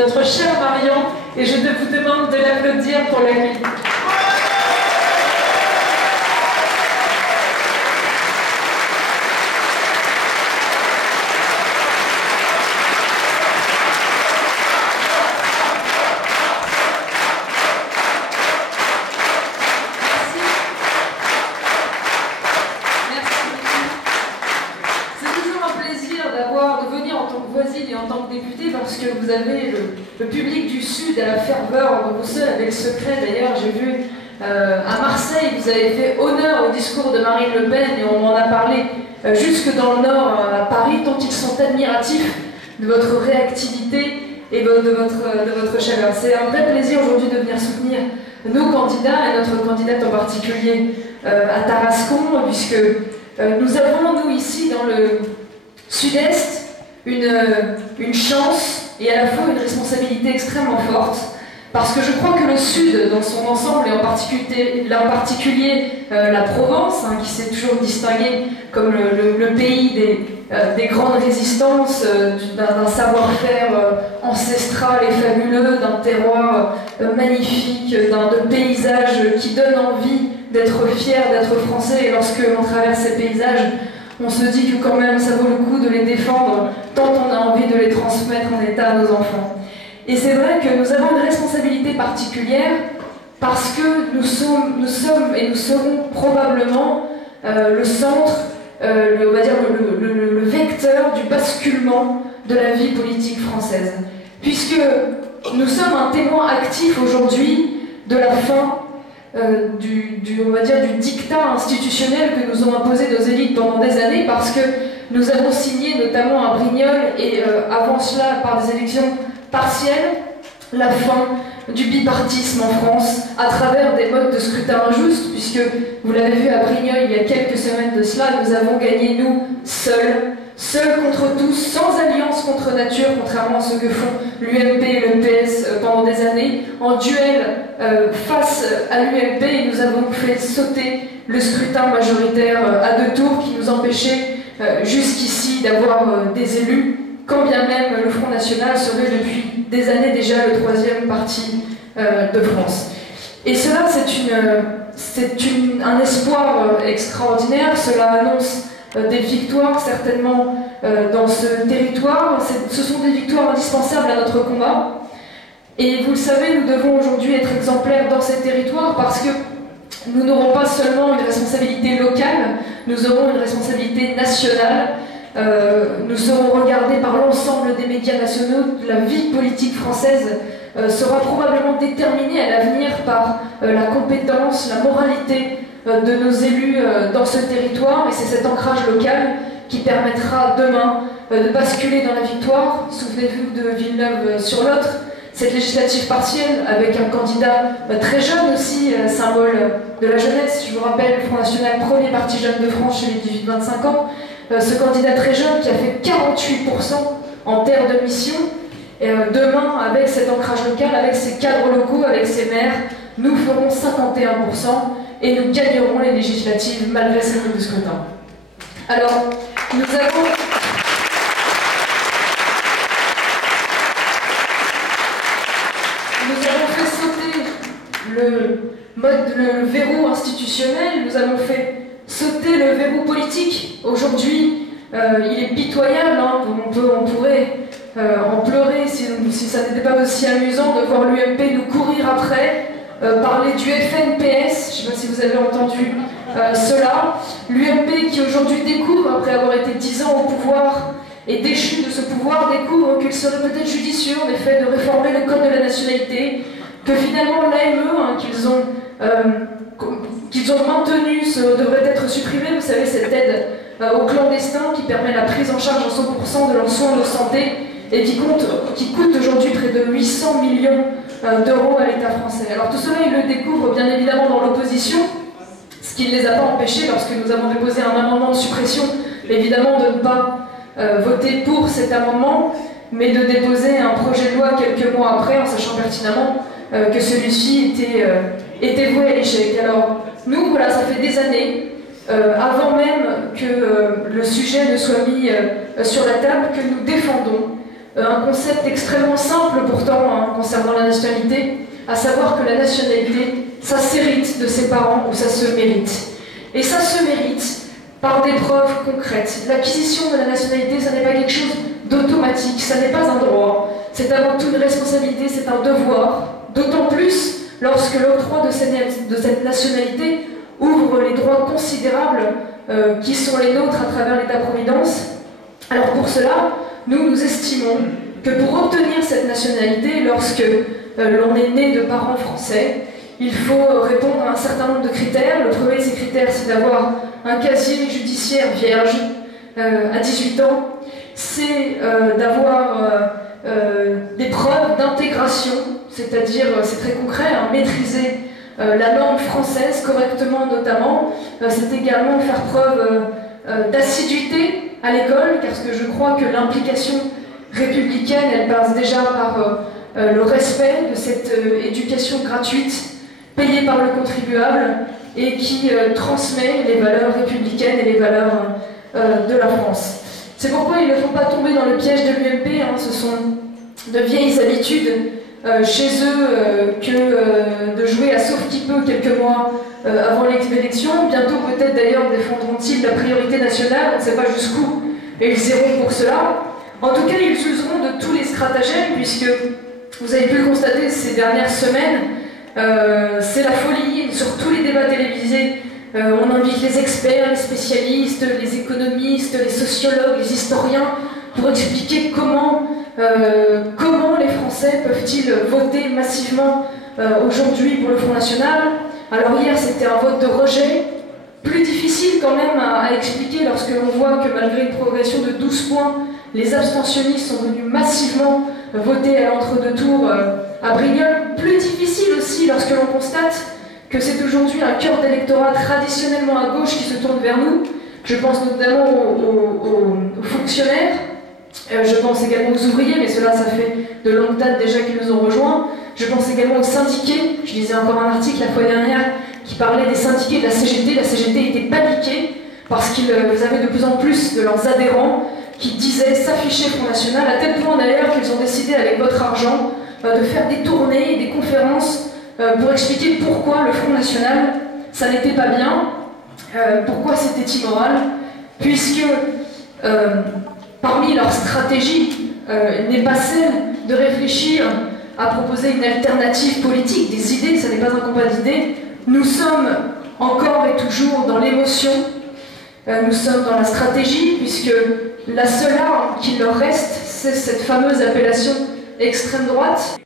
notre cher Marion, et je vous demande de l'applaudir pour l'accueil. Parce que vous avez le public du Sud à la ferveur de Bruxelles avec le secret. D'ailleurs, j'ai vu à Marseille, vous avez fait honneur au discours de Marine Le Pen et on en a parlé jusque dans le Nord, à Paris, tant ils sont admiratifs de votre réactivité et de votre chaleur. C'est un vrai plaisir aujourd'hui de venir soutenir nos candidats et notre candidate en particulier à Tarascon, puisque nous avons, nous, ici, dans le Sud-Est, une chance et à la fois une responsabilité extrêmement forte, parce que je crois que le Sud dans son ensemble, et en particulier la Provence, qui s'est toujours distinguée comme le pays des grandes résistances, d'un savoir-faire ancestral et fabuleux, d'un terroir magnifique, de paysages qui donnent envie d'être fier d'être français, et lorsque l'on traverse ces paysages, on se dit que quand même ça vaut le coup de les défendre tant on a envie de les transmettre en état à nos enfants. Et c'est vrai que nous avons une responsabilité particulière parce que nous sommes et nous serons probablement le centre, on va dire le vecteur du basculement de la vie politique française. Puisque nous sommes un témoin actif aujourd'hui de la fin on va dire, du dictat institutionnel que nous ont imposé nos élites pendant des années, parce que nous avons signé notamment à Brignoles et avant cela par des élections partielles la fin du bipartisme en France à travers des modes de scrutin injustes, puisque vous l'avez vu à Brignoles il y a quelques semaines de cela, nous avons gagné nous seuls contre tous, sans alliance contre nature, contrairement à ce que font l'UMP et le PS pendant des années. En duel face à l'UMP, nous avons fait sauter le scrutin majoritaire à 2 tours qui nous empêchait jusqu'ici d'avoir des élus, quand bien même le Front National serait depuis des années déjà le 3e parti de France. Et cela, c'est un espoir extraordinaire. Cela annonce des victoires certainement dans ce territoire. Ce sont des victoires indispensables à notre combat. Et vous le savez, nous devons aujourd'hui être exemplaires dans ces territoires parce que nous n'aurons pas seulement une responsabilité locale, nous aurons une responsabilité nationale. Nous serons regardés par l'ensemble des médias nationaux. La vie politique française sera probablement déterminée à l'avenir par la compétence, la moralité de nos élus dans ce territoire, et c'est cet ancrage local qui permettra demain de basculer dans la victoire. Souvenez-vous de Villeneuve-sur-Lot, cette législative partielle avec un candidat très jeune aussi, symbole de la jeunesse. Je vous rappelle, le Front National, premier parti jeune de France chez les 18-25 ans, ce candidat très jeune qui a fait 48% en terre de mission. Demain, avec cet ancrage local, avec ses cadres locaux, avec ses maires, nous ferons 51% et nous gagnerons les législatives malgré ces lignes de scrutin. Alors, nous avons fait sauter le verrou institutionnel, nous avons fait sauter le verrou politique. Aujourd'hui, il est pitoyable, on pourrait en pleurer si ça n'était pas aussi amusant de voir l'UMP nous courir après, parler du FNPS, je ne sais pas si vous avez entendu cela. L'UMP qui aujourd'hui découvre, après avoir été 10 ans au pouvoir et déchu de ce pouvoir, découvre qu'il serait peut-être judicieux en effet de réformer le code de la nationalité, que finalement l'AME qu'ils ont maintenu devrait être supprimé. Vous savez, cette aide aux clandestins qui permet la prise en charge à 100% de leurs soins de santé et qui coûte aujourd'hui près de 800 millions d'euros à l'État français. Alors tout cela, ils le découvrent bien évidemment dans l'opposition, ce qui ne les a pas empêchés, lorsque nous avons déposé un amendement de suppression, évidemment de ne pas voter pour cet amendement, mais de déposer un projet de loi quelques mois après, en sachant pertinemment que celui-ci était voué à l'échec. Alors nous, voilà, ça fait des années, avant même que le sujet ne soit mis sur la table, que nous défendons un concept extrêmement simple pourtant hein, concernant la nationalité, à savoir que la nationalité, ça s'hérite de ses parents ou ça se mérite. Et ça se mérite par des preuves concrètes. L'acquisition de la nationalité, ça n'est pas quelque chose d'automatique, ça n'est pas un droit, c'est avant tout une responsabilité, c'est un devoir, d'autant plus lorsque l'octroi de cette nationalité ouvre les droits considérables qui sont les nôtres à travers l'État-providence. Alors pour cela, nous estimons que pour obtenir cette nationalité, lorsque l'on est né de parents français, il faut répondre à un certain nombre de critères. Le premier de ces critères, c'est d'avoir un casier judiciaire vierge à 18 ans. C'est d'avoir des preuves d'intégration, c'est-à-dire, c'est très concret, hein, maîtriser la langue française correctement notamment. C'est également faire preuve d'assiduité à l'école, parce que je crois que l'implication républicaine, elle passe déjà par le respect de cette éducation gratuite, payée par le contribuable, et qui transmet les valeurs républicaines et les valeurs de la France. C'est pourquoi il ne faut pas tomber dans le piège de l'UMP, hein, ce sont de vieilles habitudes chez eux que de jouer à sauf qui peut quelques mois avant l'élection. Bientôt peut-être d'ailleurs défendront-ils la priorité nationale, on ne sait pas jusqu'où, et ils iront pour cela. En tout cas, ils useront de tous les stratagèmes, puisque vous avez pu le constater ces dernières semaines, c'est la folie. Sur tous les débats télévisés, on invite les experts, les spécialistes, les économistes, les sociologues, les historiens, pour expliquer comment les Français peuvent-ils voter massivement aujourd'hui pour le Front National. Alors hier, c'était un vote de rejet, plus difficile quand même à expliquer lorsque l'on voit que malgré une progression de 12 points, les abstentionnistes sont venus massivement voter à l'entre-deux tours à Brignoles. Plus difficile aussi lorsque l'on constate que c'est aujourd'hui un cœur d'électorat traditionnellement à gauche qui se tourne vers nous. Je pense notamment aux fonctionnaires, je pense également aux ouvriers, mais cela ça fait de longue date déjà qu'ils nous ont rejoints. Je pense également aux syndiqués. Je lisais encore un article la fois dernière qui parlait des syndiqués de la CGT. La CGT était paniquée parce qu'ils avaient de plus en plus de leurs adhérents qui disaient s'afficher Front National, à tel point d'ailleurs qu'ils ont décidé avec votre argent de faire des tournées et des conférences pour expliquer pourquoi le Front National, ça n'était pas bien, pourquoi c'était immoral, puisque parmi leurs stratégies n'est pas celle de réfléchir à proposer une alternative politique, des idées, ça n'est pas un combat d'idées. Nous sommes encore et toujours dans l'émotion, nous sommes dans la stratégie, puisque la seule arme qui leur reste, c'est cette fameuse appellation extrême droite.